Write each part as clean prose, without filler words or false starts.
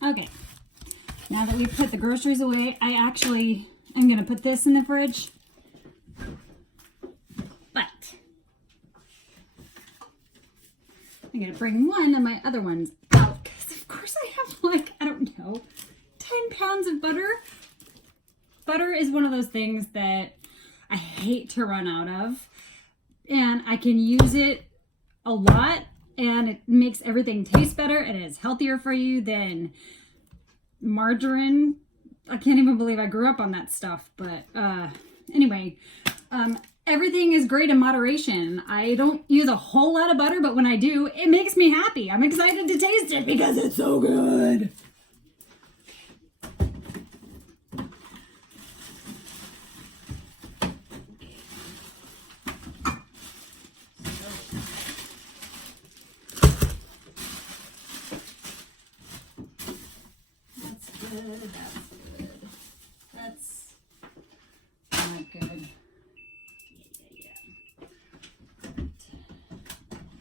Okay, now that we've put the groceries away, I actually am going to put this in the fridge. But I'm going to bring one of my other ones out because, of course, I have like, I don't know, 10 pounds of butter. Butter is one of those things that I hate to run out of, and I can use it a lot, and it makes everything taste better, and it's healthier for you than margarine. I can't even believe I grew up on that stuff, but anyway, everything is great in moderation. I don't use a whole lot of butter, but when I do, it makes me happy. I'm excited to taste it because it's so good. That's not good. Yeah.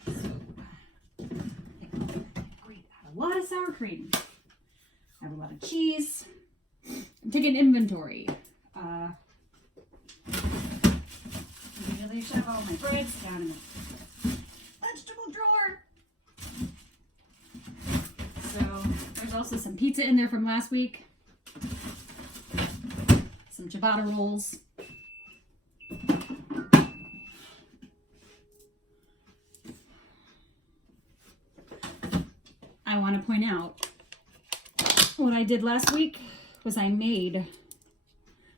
So, a lot of sour cream. I have a lot of cheese. I'm taking inventory. Usually shove all my breads down in the vegetable drawer. So there's also some pizza in there from last week. Some ciabatta rolls. I want to point out what I did last week was I made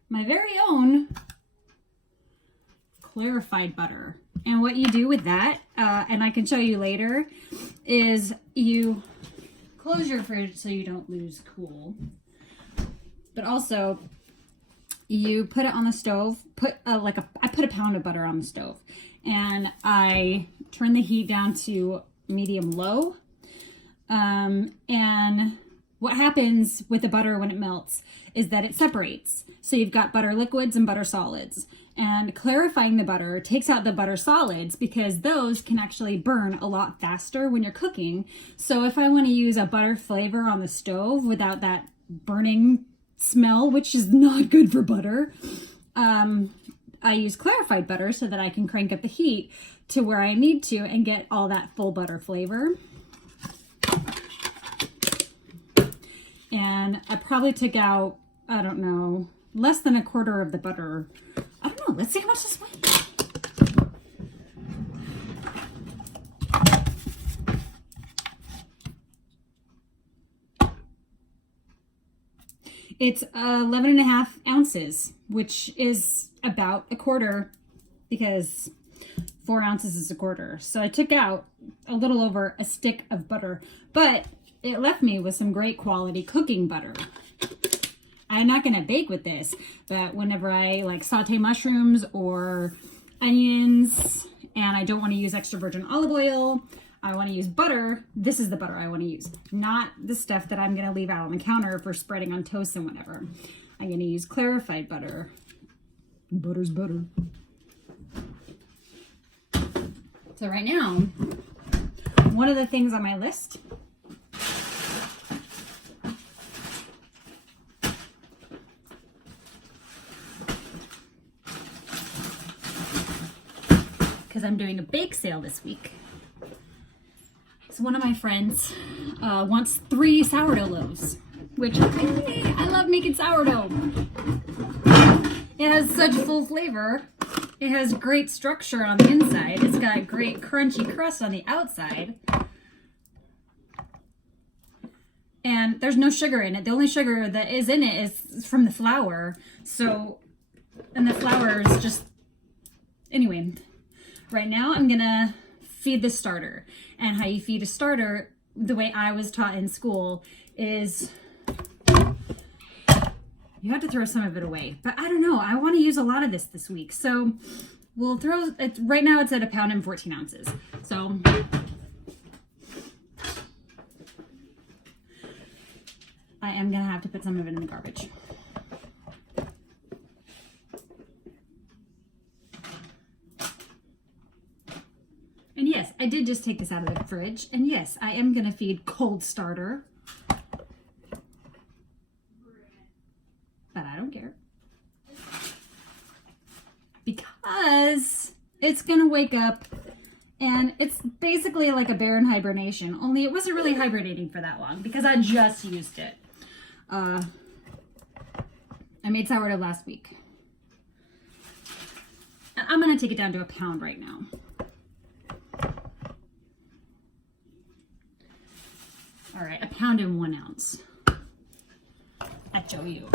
my very own clarified butter. And what you do with that, and I can show you later, is you close your fridge so you don't lose cool. But also, you put it on the stove. I put a pound of butter on the stove, and I turn the heat down to medium low. And what happens with the butter when it melts is that it separates. So you've got butter liquids and butter solids. And clarifying the butter takes out the butter solids because those can actually burn a lot faster when you're cooking. So if I want to use a butter flavor on the stove without that burning smell, which is not good for butter, I use clarified butter so that I can crank up the heat to where I need to and get all that full butter flavor. And I probably took out, I don't know, less than a quarter of the butter. I don't know. Let's see how much this weighs. It's 11.5 ounces, which is about a quarter because 4 ounces is a quarter. So I took out a little over a stick of butter, but it left me with some great quality cooking butter. I'm not going to bake with this, but whenever I like saute mushrooms or onions and I don't want to use extra virgin olive oil, I want to use butter. This is the butter I want to use, not the stuff that I'm going to leave out on the counter for spreading on toast and whatever. I'm going to use clarified butter. Butter's butter. So right now, one of the things on my list because I'm doing a bake sale this week. So one of my friends wants 3 sourdough loaves, which I love making sourdough. It has such full flavor. It has great structure on the inside. It's got great crunchy crust on the outside. And there's no sugar in it. The only sugar that is in it is from the flour. So, and the flour is just, anyway. Right now, I'm gonna feed the starter. And how you feed a starter, the way I was taught in school, is you have to throw some of it away. But I don't know, I want to use a lot of this week. So we'll throw it, right now it's at 1 pound and 14 ounces. So I am gonna have to put some of it in the garbage. And yes, I did just take this out of the fridge. And yes, I am going to feed cold starter. it's gonna wake up, and it's basically like a bear in hibernation, only it wasn't really hibernating for that long because I just used it. I made sourdough last week. I'm gonna take it down to a pound right now. All right, 1 pound and 1 ounce. At Joe U.